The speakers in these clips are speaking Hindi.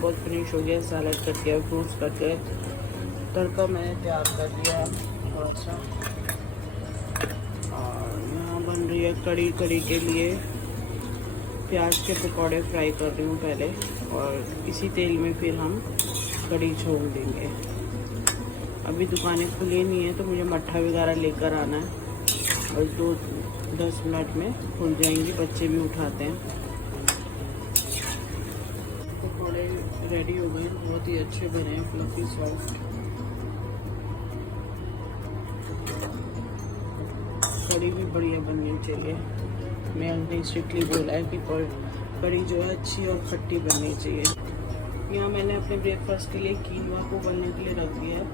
बहुत फिनिश हो गया, सैलेड कट गया, फ्रूट्स कट गए, तड़का मैंने तैयार कर लिया है थोड़ा सा। और यहाँ बन रही है कड़ी। कड़ी के लिए प्याज के पकौड़े फ्राई कर रही हूँ पहले, और इसी तेल में फिर हम कड़ी छोड़ देंगे। अभी दुकानें खुली नहीं है तो मुझे मट्ठा वगैरह लेकर आना है, और 2-10 मिनट में खुल जाएंगी, बच्चे भी उठाते हैं। पकौड़े रेडी हो गए, बहुत ही अच्छे बने हैं, फ्लफी सॉफ्ट। कड़ी भी बढ़िया बननी चाहिए। मैंने स्ट्रिक्टली बोला है कि कड़ी जो है अच्छी और खट्टी बननी चाहिए। यहाँ मैंने अपने ब्रेकफास्ट के लिए कीनवा को उबलने के लिए रख दिया है।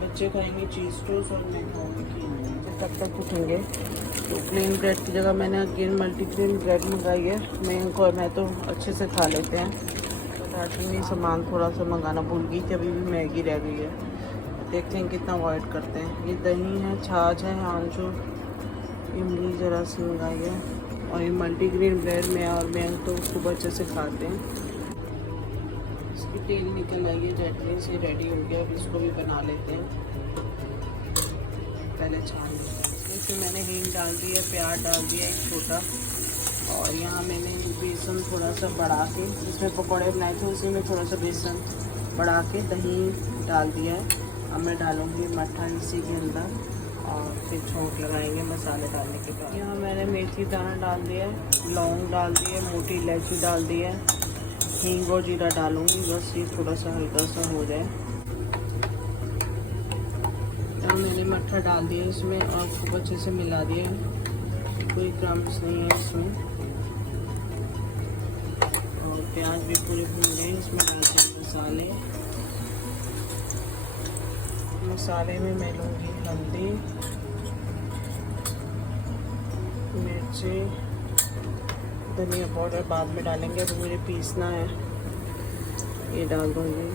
बच्चे खाएंगे चीज़ टोस्ट और मैं खाऊंगी कीनवा। तो तब तक उठेंगे तो प्लेन ब्रेड की जगह मैंने अगेन मल्टीग्रेन ब्रेड मंगाई है। मैं तो अच्छे से खा लेते हैं, बताती नहीं, सामान थोड़ा सा मंगाना भूल गई थी, अभी भी मैगी रह गई है। देखते हैं कितना अवॉइड करते हैं। ये दही है, छाछ है, आमचूर, इमली ज़रा सी मंगाई है, और ये मल्टीग्रेन ब्रेड में और मैं तो खूब अच्छे से खाते हैं। इसकी तेल निकल आई है, चटनी से रेडी हो गया। अब इसको भी बना लेते हैं। पहले छान इसमें मैंने हींग डाल दी है, प्याज डाल दिया एक छोटा, और यहाँ मैंने बेसन थोड़ा सा बढ़ा के, जिसमें पकौड़े बनाए थे उसी में थोड़ा सा बेसन बढ़ा के दही डाल दिया है। अब मैं डालूँगी मट्ठा इसी के अंदर, और फिर छोंक लगाएंगे मसाले डालने के बाद। यहाँ मैंने मेथी दाना डाल दिया है, लौंग डाल दी है, मोटी इलायची डाल दी है, हींग और जीरा डालूंगी, बस ये थोड़ा सा हल्का सा हो जाए। यहाँ मैंने मट्ठा डाल दिया इसमें और खूब अच्छे से मिला दिया, कोई क्रम्स नहीं है इसमें। और प्याज भी पूरे भून गए। इसमें डालते हैं मसाले। मसाले में मैं लूँगी हल्दी, मिर्ची, धनिया पाउडर बाद में डालेंगे, अभी मुझे पीसना है, ये डाल दूँगी।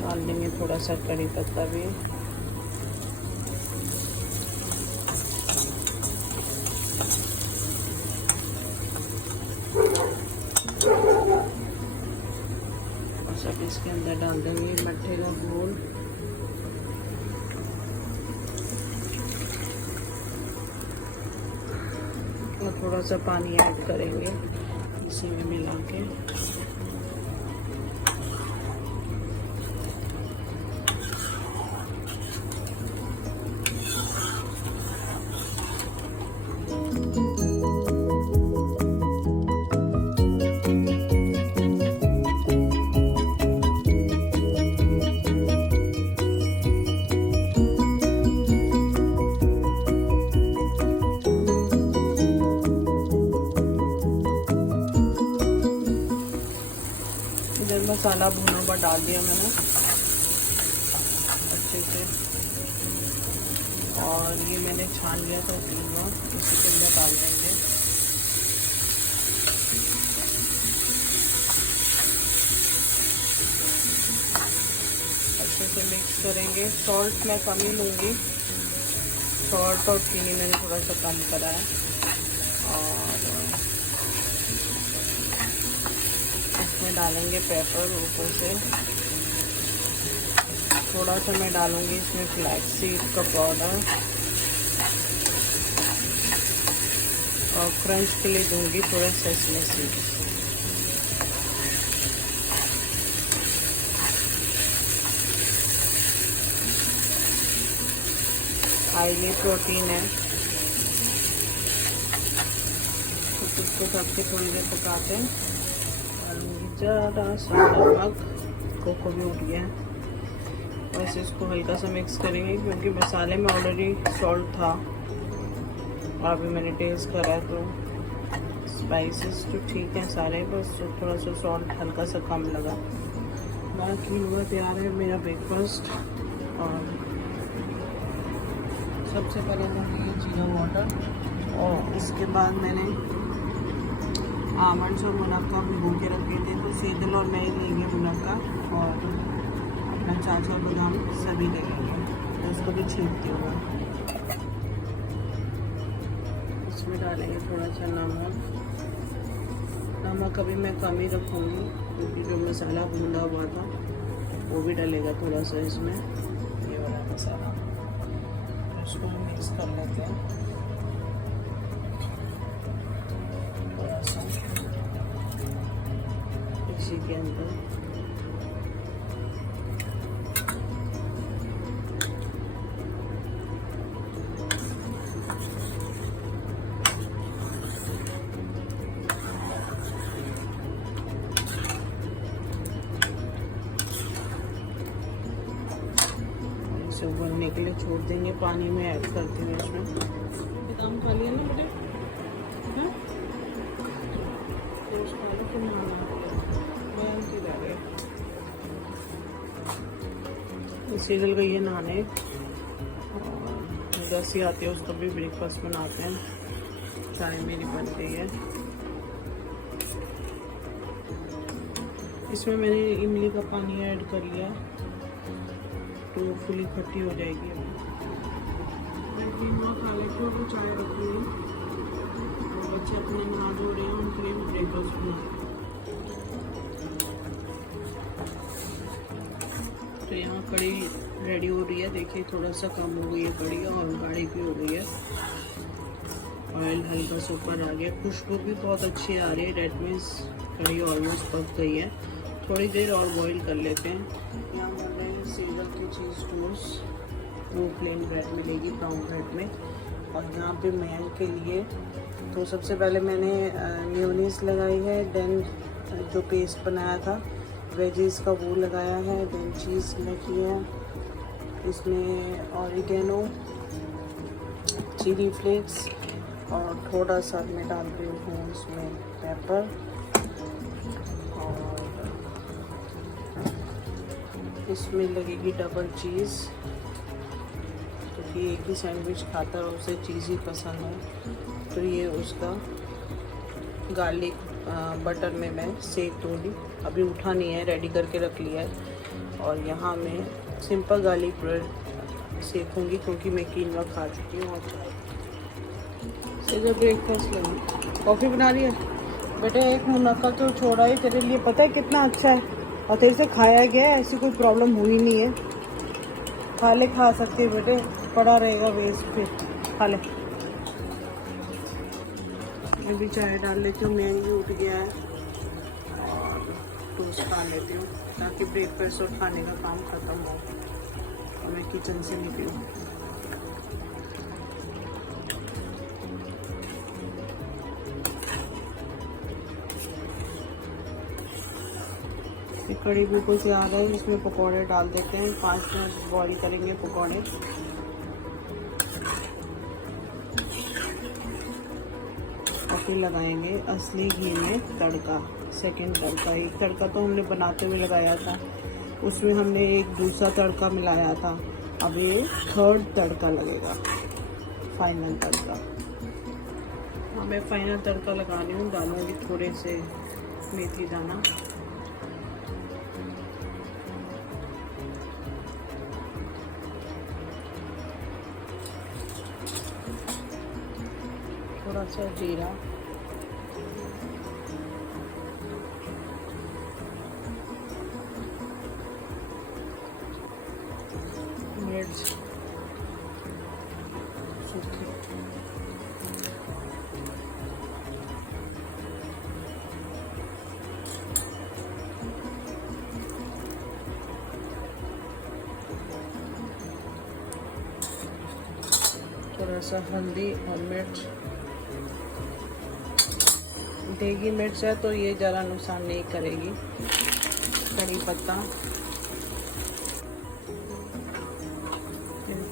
डाल देंगे थोड़ा सा कड़ी पत्ता भी। सब इसके अंदर डाल देंगे मट्ठे का घोल। और थोड़ा सा पानी ऐड करेंगे इसी में मिला के। मसाला भुना हुआ डाल दिया मैंने अच्छे से, और ये मैंने छान लिया था कीनवा, इसी के अंदर डाल देंगे। अच्छे से मिक्स करेंगे। सॉल्ट मैं कम ही लूँगी, सॉल्ट और चीनी मैंने थोड़ा सा कम करा है। और इसमें डालेंगे पेपर ऊपर से, थोड़ा सा मैं डालूंगी इसमें फ्लैक्स सीड का पाउडर, और क्रंच के लिए दूंगी थोड़ा सेसमे सीड्स। हाईली प्रोटीन है, तो इसको ढक के थोड़ी देर पकाते हैं। ज़रा सा नमक, कोको भी उठ गया है। बस इसको हल्का सा मिक्स करेंगे, क्योंकि मसाले में ऑलरेडी सॉल्ट था, और अभी मैंने टेस्ट करा तो स्पाइसेस तो ठीक है सारे, बस थोड़ा सा सॉल्ट हल्का सा कम लगा। बाकी हुआ तैयार है मेरा ब्रेकफास्ट। और सबसे पहले तो ये जीरा वाटर, और इसके बाद मैंने आमंड्स और मुनक्का भिगो के रखे थे, तो सेदल और मैं लेंगे मुनक्का, और अपना चाचा बादाम सभी लगेंगे। तो उसको भी छीनती हूँ मैं। इसमें डालेंगे थोड़ा सा नमक। नमक अभी मैं कम ही रखूँगी क्योंकि जो मसाला भूना हुआ था वो भी डलेगा थोड़ा सा इसमें, ये वाला मसाला। इसको मिक्स कर लेते हैं थोड़ा सा इसी के अंदर। इसे उबलने के लिए छोड़ देंगे, पानी में ऐड करती हूँ इसमें। बादाम खा लिया ना बेटे? हाँ? तो उसका अलग क्यों नहीं बयान की जा रही है। सीरियल गई है नहाने और जैसी आती है उसका भी ब्रेकफास्ट बनाते हैं। चाय मेरी बन गई है। इसमें मैंने इमली का पानी ऐड कर लिया तो फुली खट्टी हो जाएगी। मैं कीनवा खा लेती हूँ तो चाय रखी है और बच्चे अपने नहा धो रहे हैं, उनके लिए ब्रेकफास्ट भी। तो यहाँ कड़ी रेडी हो रही है, देखिए थोड़ा सा कम हो गई है कड़ी और गाढ़ी भी हो गई है। ऑयल हल्का सा ऊपर आ गया, खुशबू भी बहुत अच्छी आ रही है। डेट मीन्स कड़ी ऑलमोस्ट पक गई है। थोड़ी देर और बॉईल कर लेते हैं। यहाँ बन रहे हैं सीजर की चीज़ टोस्ट, वो प्लेन ब्रेड मिलेगी ब्राउन ब्रेड में। और यहाँ पे मैन के लिए तो सबसे पहले मैंने मेयोनीज लगाई है, देन जो पेस्ट बनाया था वेजीज का वो लगाया है, देन चीज़ लगी है इसमें, ऑरिगेनो, चिली फ्लेक्स और थोड़ा सा मैं डाल रही हूँ इसमें पेपर। और इसमें लगेगी डबल चीज़ क्योंकि एक ही सैंडविच खाता है और उसे चीज़ ही पसंद है। तो ये उसका गार्लिक बटर में मैं सेक दूँगी, अभी उठा नहीं है, रेडी करके रख लिया है। और यहाँ मैं सिंपल गार्लिक ब्रेड सेकूँगी क्योंकि मैं कीनवा खा चुकी हूँ। और चाय से जो ब्रेकफास्ट लगी, कॉफ़ी बना रही है बेटे। एक मुनाफा तो छोड़ा ही, तेरे लिए पता है कितना अच्छा है और तेरे से खाया गया है, ऐसी कोई प्रॉब्लम हुई नहीं है। खा ले, खा सकते हैं बेटे, पड़ा रहेगा वेस्ट फिर, खा ले। मैं भी चाय डाल लेती हूँ, मैंगी उठ गया है और टोस्ट खा लेती हूँ ताकि ब्रेकफास्ट और खाने का काम ख़त्म हो और मैं किचन से निकलूँ। कड़ी बिल्कुल तैयार है, इसमें पकौड़े डाल देते हैं। 5 मिनट बॉईल करेंगे पकौड़े। और फिर लगाएंगे असली घी में तड़का, सेकंड तड़का। एक तड़का तो हमने बनाते हुए लगाया था, उसमें हमने एक दूसरा तड़का मिलाया था, अब ये थर्ड तड़का लगेगा, फाइनल तड़का। हाँ, मैं फाइनल तड़का लगा रही हूँ, डालूँगी थोड़े से मेथी दाना। थोड़ा सा जीरा, मिर्च सूखी, थोड़ा सा हल्दी और मिर्च। देगी मिर्च है तो ये ज़रा नुकसान नहीं करेगी। कड़ी पत्ता,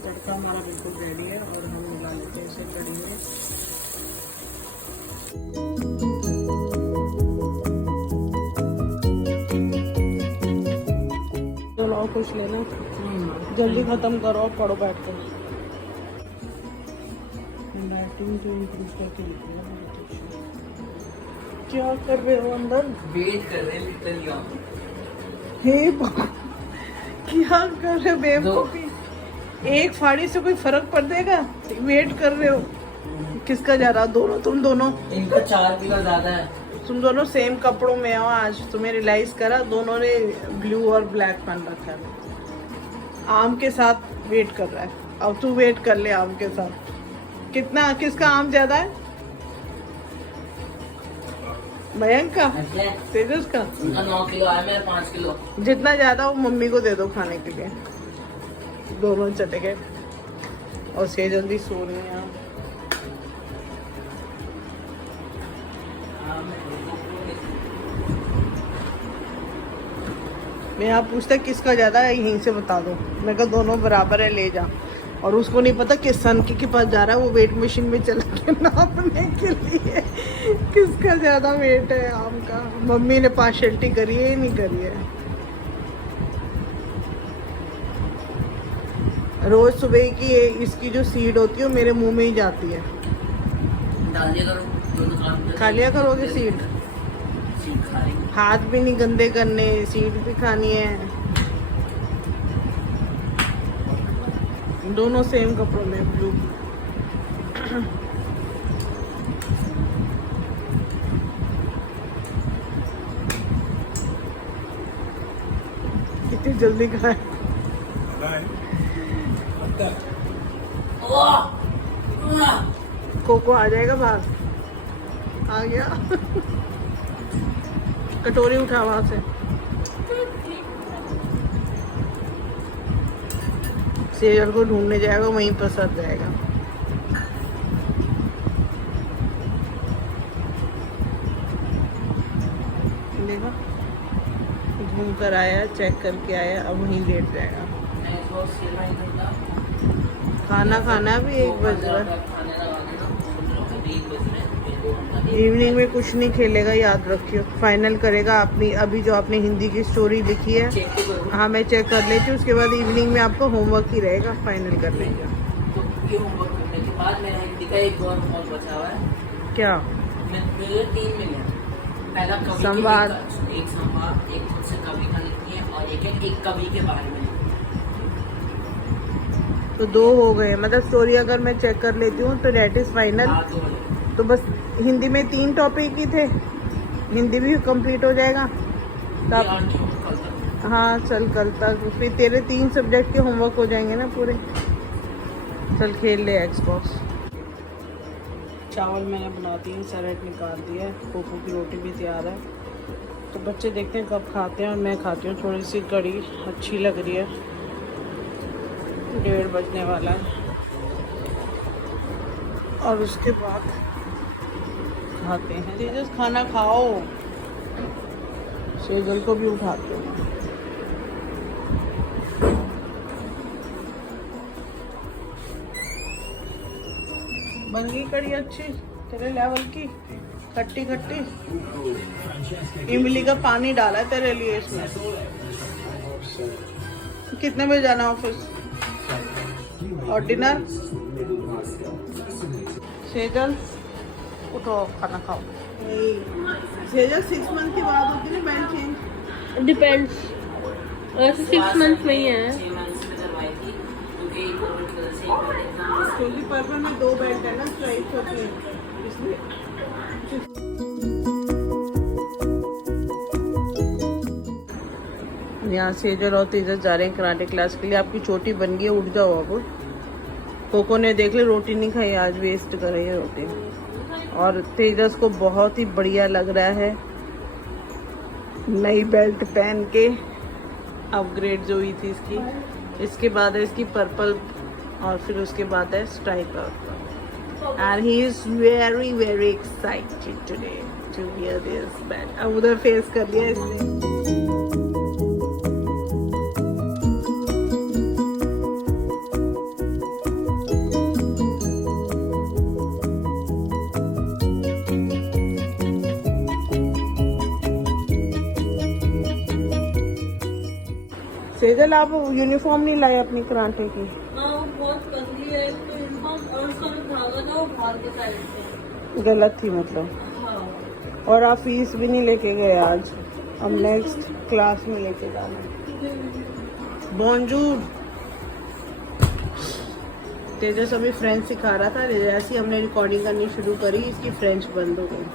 तड़का हमारा बिल्कुल रेडी है और हम मिला लेते हैं इसे कड़ी में। चलो और कुछ लेना, जल्दी ख़त्म करो, पढ़ो बैठ कर। जो इम्प्रूव करके क्या कर रहे हो अंदर? वेट कर रहे लिटिल हे क्या कर रहे हो बेवकूफी? एक फाड़ी से कोई फर्क पड़ जाएगा? वेट कर रहे हो किसका जा रहा? दोनों, तुम दोनों, इनको 4 किलो ज्यादा है। तुम दोनों सेम कपड़ों में हो आज। तुम्हें रियलाइज करा दोनों ने ब्लू और ब्लैक पहन रखा है। आम के साथ वेट कर रहा है, अब तू वेट कर ले आम के साथ। कितना, किसका आम ज्यादा है? मयंक का, तेजस का? 9 किलो है, मेरा 5 किलो। जितना ज्यादा हो मम्मी को दे दो खाने के लिए। दोनों चले गए और से जल्दी सो रही हैं। मैं यहाँ पूछता किसका ज्यादा है, यहीं से बता दो। मैं कहा दोनों बराबर है, ले जा। और उसको नहीं पता किस सन के पास जा रहा है, वो वेट मशीन में चला के नापने के लिए किसका ज्यादा वेट है आम का। मम्मी ने पार्शलिटी करी है, नहीं करी है। रोज सुबह की इसकी जो सीड होती है वो मेरे मुंह में ही जाती है। खा लिया करोगे सीड? हाथ भी नहीं गंदे करने, सीड भी खानी है। दोनों सेम कपड़ों में, ब्लू। कितनी जल्दी खाए। कोको आ जाएगा बाहर। आ गया कटोरी उठा वहां से। सेजल को ढूंढने जाएगा, वहीं पर सर जाएगा। देखा, घूम कर आया, चेक करके आया, अब वहीं लेट जाएगा। खाना खाना भी 1 बज रहा। इवनिंग में कुछ नहीं खेलेगा, याद रखियो। फाइनल करेगा अपनी, अभी जो आपने हिंदी की स्टोरी लिखी है, हाँ मैं चेक कर लेती हूँ। उसके बाद इवनिंग में आपको होमवर्क ही रहेगा फाइनल करने का। तो होमवर्क करने के बाद मेरा हिंदी का एक और होमवर्क बचा हुआ है। क्या? मेरे 3 मिले। पहला कवि संवाद, एक संवाद, एक खुद से कवि का लिखनी है, और एक कवि के बारे में। तो 2 हो गए। मतलब स्टोरी अगर मैं चेक कर लेती हूँ तो डेट इज फाइनल। तो बस हिंदी में 3 टॉपिक ही थे, हिंदी भी कंप्लीट हो जाएगा। तब हाँ चल कल तक फिर तेरे 3 सब्जेक्ट के होमवर्क हो जाएंगे ना पूरे। चल खेल ले एक्सबॉक्स। चावल मैंने बना दिए, सैलेड निकाल दिया है, कोको की रोटी भी तैयार है। तो बच्चे देखते हैं कब खाते हैं और मैं खाती हूँ। थोड़ी सी कड़ी अच्छी लग रही है। 1:30 बजने वाला है और उसके बाद खाते हैं। तेजस खाना खाओ। सेजल को भी उठाते हैं। बन गई कड़ी अच्छी तेरे लेवल की, खट्टी खट्टी। इमली का पानी डाला है तेरे लिए इसमें। कितने बजे जाना ऑफिस? और डिनर? सेजल उठो, खाना खाओ। सेजल 6 मंथ के बाद होती है ना बैंड चेंज? डिपेंड्स, वैसे 6 मंथ में ही है। क्योंकि पर्पल में 2 बेल्ट है ना, स्ट्राइप्स होती है इसलिए। यहाँ सेजल और तेजस जा रहे हैं कराटे क्लास के लिए। आपकी चोटी बन गई है, उठ जाओ अब। कोको ने देख ले रोटी नहीं खाई आज, वेस्ट कर रही है रोटी। और तेजस को बहुत ही बढ़िया लग रहा है नई बेल्ट पहन के। अपग्रेड जो हुई थी इसकी। इसके बाद है इसकी पर्पल और फिर उसके बाद है striper. And he is very very excited today to wear this belt. अब उधर फेस कर दिया इसने। सेजल आप यूनिफॉर्म नहीं लाए अपनी कराटे की? बहुत पतली है तो यूनिफॉर्म, और उसका जो धागा था वो बाहर के साइड से गलत थी मतलब। हाँ। और आप फीस भी नहीं लेके गए आज। अब नेक्स्ट क्लास में लेके जाना। बॉन्जूर। तेजस अभी फ्रेंच सिखा रहा था, जैसे ही हमने रिकॉर्डिंग करनी शुरू करी इसकी फ्रेंच बंद हो गई।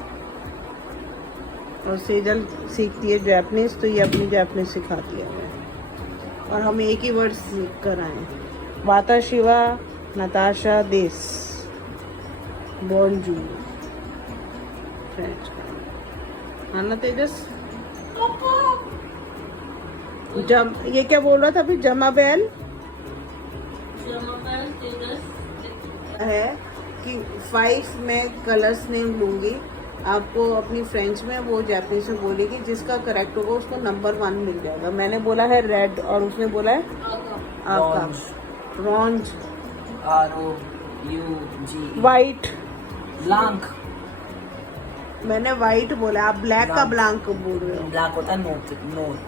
और सेजल सीखती है जापानीज, तो ये अपनी जापानीज सिखाती है हमें। और हम एक ही वर्ड सीख कर आए। वाता शिवा नताशा देस बोनजूर फ्रेंच का, है ना तेजस? जम ये क्या बोल रहा था अभी? जमा बैल है कि 5 मैं कलर्स नेम लूंगी आपको अपनी फ्रेंच में, वो जापानीज में बोलेगी, जिसका करेक्ट होगा उसको नंबर 1 मिल जाएगा। मैंने बोला है रेड और उसने बोला है आकाश। Orange, ROUG। वाइट, ब्लैंक। मैंने वाइट बोला, आप ब्लैक का ब्लैंक बोल रहे हो। ब्लैक होता है नोर।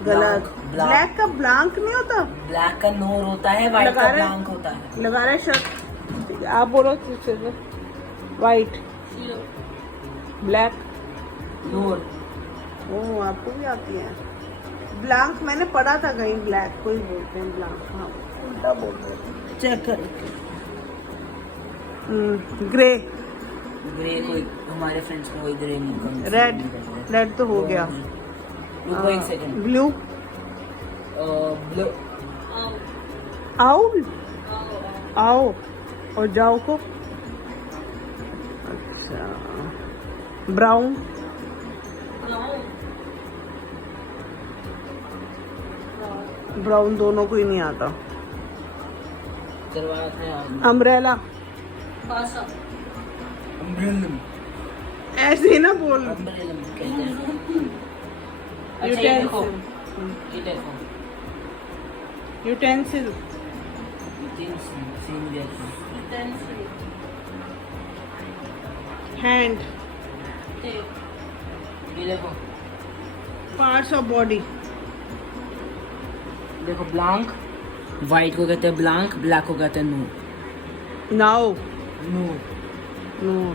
गलत, ब्लैंक। ब्लैक का ब्लैंक नहीं होता, ब्लैक का नोर होता है, व्हाइट लगा का रहे- ब्लैंक होता है। लगा रहा है शर्ट। आप बोलो वाइट, ब्लैक। नोर। ओह आपको भी आती है। ब्लैंक मैंने पढ़ा था कहीं, ब्लैक कोई बोलते हैं ब्लैंक, हाँ उल्टा बोलते हैं, चेक कर। ग्रे, ग्रे कोई हमारे फ्रेंड्स को कोई ग्रे नहीं कहते। रेड, रेड तो हो गया। रुको एक सेकंड। Blue, blue. आउल, आओ और जाओ को। अच्छा, ब्राउन, ब्राउन दोनों को ही नहीं आता। करवाया था यार। अम्ब्रेला, अम्ब्रेलम। ऐसे ही ना बोल। अम्ब्रेलम कहते हैं। अच्छा ये देखो, ये देखो। यूटेंसिल, सेम जैसा। हैंड, ये देखो, पार्ट्स ऑफ बॉडी, देखो ब्लैंक। व्हाइट को कहते हैं ब्लैंक, ब्लैक को कहते हैं नूर। नाउ, नूर। No,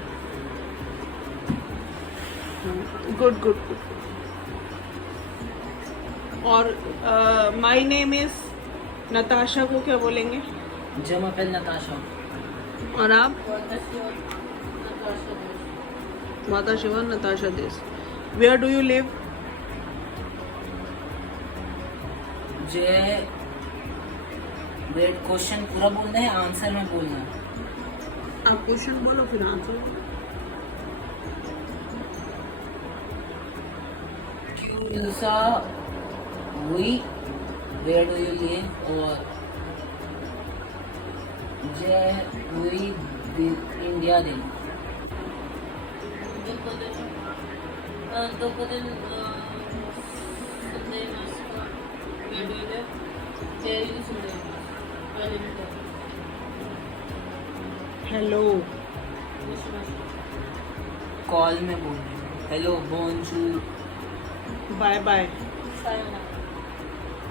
good good good. और माय नेम इज नताशा को क्या बोलेंगे? जमा पेल नताशा। और आप? माता शिवा नताशा देस। Where do you live? जे वेट क्वेश्चन पूरा बोलना है, आंसर में बोलना है। आप क्वेश्चन बोलो फिर आंसर। क्यूसा हुई, वेयर डू यू लिव? और जय हुई इंडिया दिन। हेलो, कॉल में बोल हेलो, बोनजूर, बाय बाय,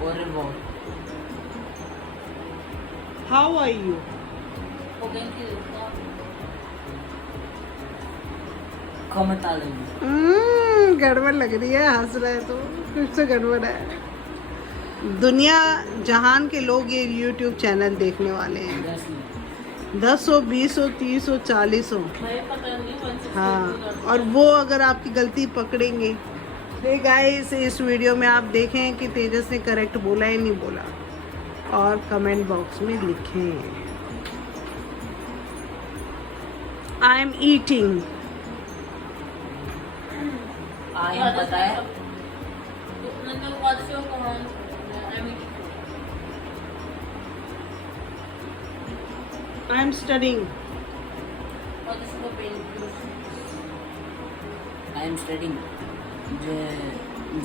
और रिवॉर्ड। How are you? कमेंट आ लेंगे। गड़बड़ लग रही है, हंस रहा है तो कुछ तो गड़बड़ है। दुनिया जहान के लोग ये YouTube चैनल देखने वाले हैं। 10 हो, 20 हो, 30 हो, 40 हो, हाँ। और वो अगर आपकी गलती पकड़ेंगे। हे गाइस, इस वीडियो में आप देखें कि तेजस ने करेक्ट बोला या नहीं बोला, और कमेंट बॉक्स में लिखें। I am eating. I am बताया। I am studying. I am studying.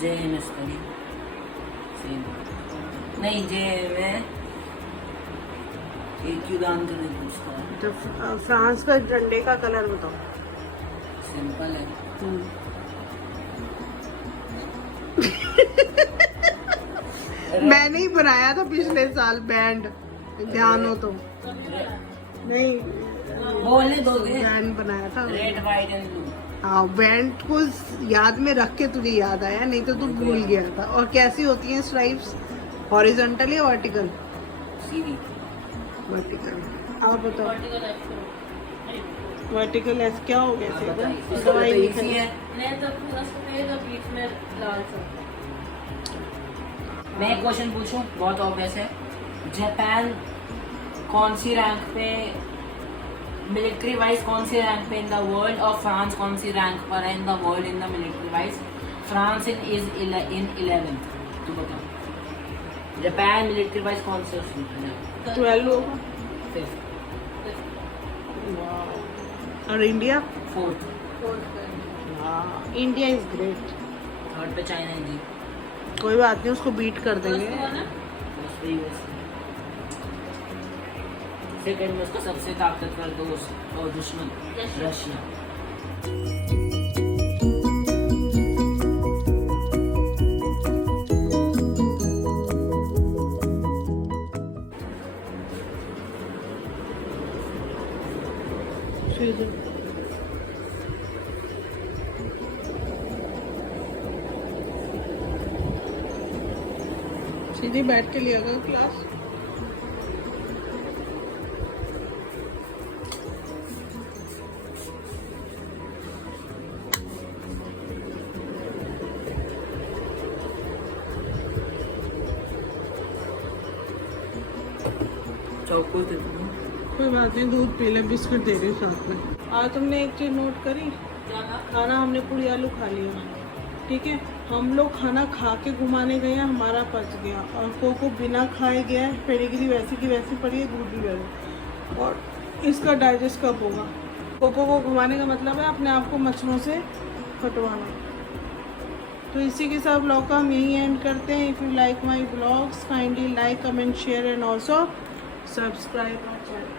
जे एम स्टडी। सेम नहीं, जे में एक दान करने पूछता है। तो फ्रांस का झंडे का कलर बताओ। सिंपल है। मैंने ही बनाया था पिछले साल बैंड, ध्यान हो तो। नहीं, बोलने दोगे? बैंड बनाया था। Red white and blue. हाँ, बैंड को याद में रख के तुझे याद आया, नहीं तो तू भूल गया था। और कैसी होती हैं स्ट्राइप्स? हॉरिजॉन्टल या वर्टिकल? सीधी। वर्टिकल। आप बताओ। वर्टिकल एक्स वर्टिकल एस क्या हो गया आप सीधा? बताइए, उसको दवाई बताइए, लिखाई इसी है। नहीं तो पूरा सफेद और बीच में लाल सा। मैं एक क्वेश्चन पूछूं, बहुत ऑब्वियस है। जापान कौन सी रैंक पे, मिलिट्री वाइज कौन सी रैंक पे इन द वर्ल्ड, और फ्रांस कौन सी रैंक पर है in the world in the military wise? France in 11th। तू बता। जापान मिलिट्री वाइज कौन से उसमें है? 12 होगा। 5th। और India? 4th। India is great. 3rd पे चाइना है जी। कोई बात नहीं, उसको बीट कर देंगे। फर्स्ट पे यूएस। सेकंड में उसका सबसे ताकतवर दोस्त और दुश्मन रशिया। सीधे बैठ के लिया गया क्लास। चौको दे दूँ। कोई बात नहीं, दूध पी ले, बिस्कुट दे रही हूँ साथ में। आज तुमने एक चीज नोट करी, खाना हमने पूरी आलू खा लिया, ठीक है। हम लोग खाना खा के घुमाने गए हैं, हमारा पच गया, और कोको बिना खाए गया है, पेडिग्री वैसी की वैसी पड़ी है, दूध भी वैसा, और इसका डाइजेस्ट कब होगा? कोको को घुमाने का मतलब है अपने आप को मच्छरों से हटवाना। तो इसी के साथ ब्लॉग का हम यही एंड करते हैं। If you like my blogs kindly like, comment, share and also subscribe my channel.